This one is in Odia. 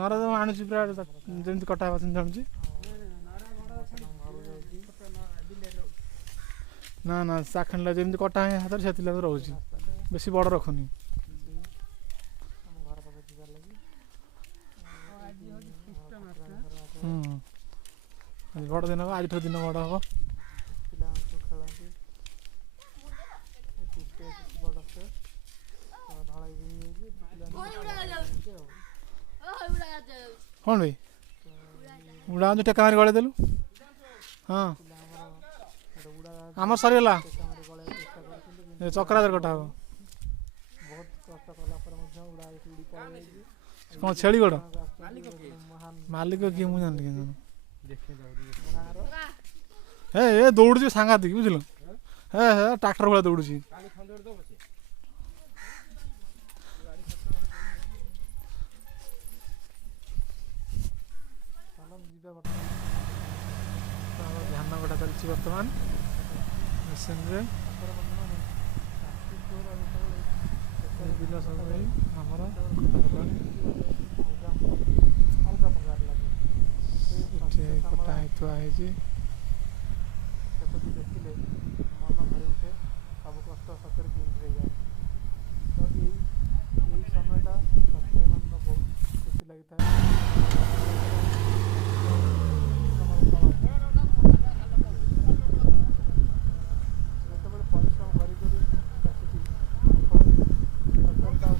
ନରା ତ ଆଣୁଛି ପୁରା ଯେମିତି କଟା ହେବା ସେମିତି ଆଣୁଛି। ନା ନା ଚାଖଣ୍ଡା ଯେମିତି କଟା ହେଇ ହାତରେ ସେଥିଲାଗି ରହୁଛି, ବେଶୀ ବଡ଼ ରଖୁନି। ବଡ଼ ଦିନ ହବ, ଆଜିଠୁ ଦିନ ବଡ଼ ହବ। କ'ଣ ଭାଇ ଉଡ଼ା ଟେକା ମାରି ଗଳେଇ ଦେଲୁ। ହଁ ଆମର ସରିଗଲା, ଚକ୍ରାଧାର କଟା ହବ। କ'ଣ ଛେଳି ଗୋଡ଼ ମାଲିକ କିଏ ମୁଁ ଜାଣିଲି କେମିତି? ହେ ଏ ଦୌଡ଼ୁଛି ସାଂଘାତିକ ବୁଝିଲୁ। ହେ ହେ ଟ୍ରାକ୍ଟର ଭଳିଆ ଦୌଡ଼ୁଛି। ଧାନ କଟା ଚାଲିଛି ବର୍ତ୍ତମାନ ମେସିନରେ। ବିଲ ସବୁ ଆମର କଟା ହେଇ ଥୁଆ ହେଇଛି। ଦେଖିଲେ ମନ ଭରି ଉଠେ, ସବୁ କଷ୍ଟ ସତରେ କେମିତି ହେଇଯାଏ। ତ ଏଇ ସମୟଟା ଚାଷୀମାନଙ୍କୁ ବହୁତ ଖୁସି ଲାଗିଥାଏ। ଯେତେବେଳେ ପରିଶ୍ରମ କରି ଚାଷୀଟି ଆଉ